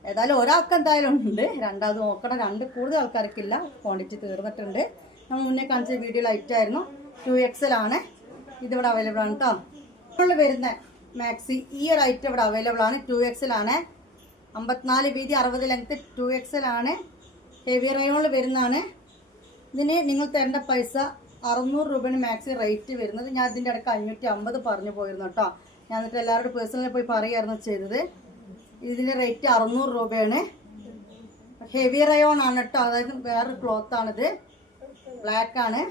ഏതായാലും ഒരാൾക്ക് എന്തായാലും ഉണ്ട്. രണ്ടാമത് നോക്കണം. 2 കൂടുതൽ ആൾക്കാർക്കില്ല, ക്വാണ്ടിറ്റി തീർന്നിട്ടുണ്ട്. നമ്മൾ മുന്നേ കാണിച്ച വീഡിയോ ലൈറ്റ് ആയിരുന്നു. 2XL ആണ്. ഇതിവിടെ അവൈലബിൾ ആണ് കേട്ടോ. ഇപ്പോൾ വരുന്ന മാക്സി ഈ ഒരു ഐറ്റം ഇവിടെ അവൈലബിൾ ആണ്. 2XL ആണ്. 54 വീതി 60 ലെങ്ത്ത് 2XL ആണ്. ഹെവി റയോണിൽ വരുന്നതാണ്. ഇതിന് നിങ്ങൾ തരേണ്ട പൈസ 600 രൂപയാണ് മാക്സി റേറ്റ് വരുന്നത്. ഞാൻ ഇതിൻ്റെ ഇടയ്ക്ക് 550 പറഞ്ഞു പോയിരുന്നു കേട്ടോ. ഞാൻ എന്നിട്ട് എല്ലാവരോടും പേഴ്സണലി പോയി പറയുകയായിരുന്നു ചെയ്തത്. ഇതിൻ്റെ റേറ്റ് 600 രൂപയാണ്. ഹെവി റയോൺ ആണ് കേട്ടോ. അതായത് വേറൊരു ക്ലോത്ത് ആണിത്. ബ്ലാക്ക് ആണ്.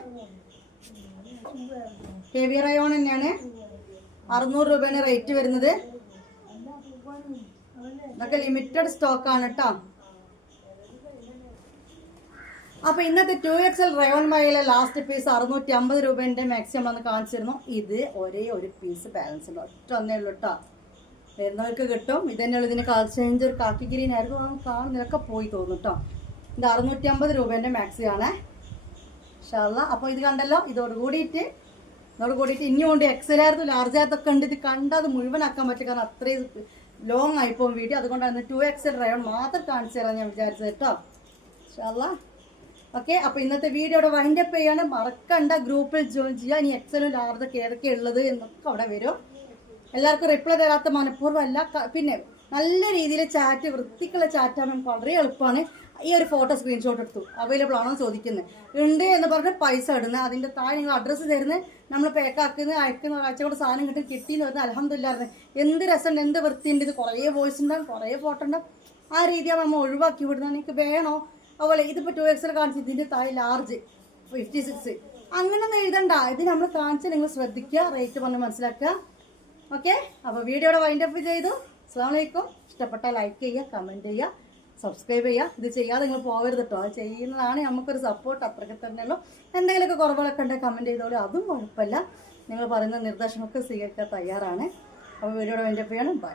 ഹെവി റയോൺ തന്നെയാണ്. 600 രൂപയാണ് റേറ്റ് വരുന്നത്. ഇതൊക്കെ ലിമിറ്റഡ് സ്റ്റോക്ക് ആണ് കേട്ടോ. അപ്പൊ ഇന്നത്തെ 2XL റയോൺ മയിലെ ലാസ്റ്റ് പീസ് 650 രൂപേന്റെ മാക്സിമം നമ്മളന്ന് കാണിച്ചിരുന്നു. ഇത് ഒരേ ഒരു പീസ് ബാലൻസ് ഉണ്ട്, ഒറ്റ ഒന്നേ ഉള്ളൂ കേട്ടോ. വരുന്നവർക്ക് കിട്ടും. ഇതന്നെയുള്ളൂ. ഇതിന് കളർ ചേഞ്ച് ഒരു കാക്കി ഗ്രീൻ ആയിരുന്നു, കാണുന്നതൊക്കെ പോയി തോന്നും കേട്ടോ. ഇത് 650 രൂപേന്റെ മാക്സിയാണ് ഇൻഷാല്ലാ. അപ്പോൾ ഇത് കണ്ടല്ലോ, ഇതോട് കൂടിയിട്ട് ഇനിയും കൊണ്ട് XL ആയിരുന്നു, ലാർജ് ആയിരത്തൊക്കെ ഉണ്ട്. ഇത് കണ്ടാൽ അത് മുഴുവനാക്കാൻ പറ്റും, കാരണം അത്രയും ലോങ് ആയിപ്പോവും വീഡിയോ. അതുകൊണ്ടാണ് 2XL റയോൺ മാത്രം കാണിച്ചു തരാൻ ഞാൻ വിചാരിച്ചത് കേട്ടോ. ഇൻഷാല്ലാ. ഓക്കെ, അപ്പോൾ ഇന്നത്തെ വീഡിയോയുടെ വൈൻഡപ്പ് ചെയ്യാണ്. മറക്കണ്ട, ഗ്രൂപ്പിൽ ജോയിൻ ചെയ്യുക. ഇനി XL ലാർജൊക്കെ ഏതൊക്കെ ഉള്ളത് എന്നൊക്കെ അവിടെ വരും. എല്ലാവർക്കും റിപ്ലൈ തരാത്ത മനഃപൂർവ്വം അല്ല. പിന്നെ നല്ല രീതിയിൽ ചാറ്റ്, വൃത്തിക്കുള്ള ചാറ്റാണ്, വളരെ എളുപ്പമാണ്. ഈ ഒരു ഫോട്ടോ സ്ക്രീൻഷോട്ട് എടുത്തു അവൈലബിൾ ആണോ ചോദിക്കുന്നത്, ഉണ്ട് എന്ന് പറഞ്ഞിട്ട് പൈസ ഇടുന്നത്. അതിൻ്റെ താഴെ നിങ്ങൾ അഡ്രസ്സ് തരുന്നത്, നമ്മൾ പേക്കാക്കുന്നത്, അയക്കുന്ന ആഴ്ച കൊണ്ട് സാധനം കിട്ടിയെന്ന് പറഞ്ഞാൽ അൽഹംദുലില്ലാഹ് എന്ത് രസമുണ്ട്, എന്ത് വൃത്തിയുണ്ട്. ഇത് കുറേ വോയിസ് ഉണ്ടാകും, കുറേ ഫോട്ടോ ഉണ്ടാകും. ആ രീതിയാണ് നമ്മൾ ഒഴിവാക്കി വിടുന്നത്. എനിക്ക് വേണോ അതുപോലെ ഇതിപ്പോൾ 2XL കാണിച്ചു, ഇതിൻ്റെ താഴെ ലാർജ് 56 അങ്ങനെയൊന്നും എഴുതണ്ട. ഇത് നമ്മൾ കാണിച്ച് നിങ്ങൾ ശ്രദ്ധിക്കുക, റേറ്റ് പറഞ്ഞ് മനസ്സിലാക്കുക. ഓക്കെ, അപ്പോൾ വീഡിയോയുടെ വൈൻഡപ്പ് ചെയ്തു. അസ്സലാമു അലൈക്കും. ഇഷ്ടപ്പെട്ടാൽ ലൈക്ക് ചെയ്യുക, കമൻറ്റ് ചെയ്യുക, സബ്സ്ക്രൈബ് ചെയ്യുക. ഇത് ചെയ്യാതെ നിങ്ങൾ പോകരുത് കേട്ടോ. അത് ചെയ്യുന്നതാണ് നമുക്കൊരു സപ്പോർട്ട്. അത്രയ്ക്ക് തന്നെയുള്ളൂ. എന്തെങ്കിലുമൊക്കെ കുറവുകളൊക്കെ ഉണ്ടെങ്കിൽ കമൻറ്റ് ചെയ്തോളൂ, അതും കുഴപ്പമില്ല. നിങ്ങൾ പറയുന്ന നിർദ്ദേശങ്ങളൊക്കെ സ്വീകരിക്കാൻ തയ്യാറാണ്. അപ്പോൾ വീഡിയോയുടെ വൈൻഡപ്പ് ചെയ്യണം. ബൈ.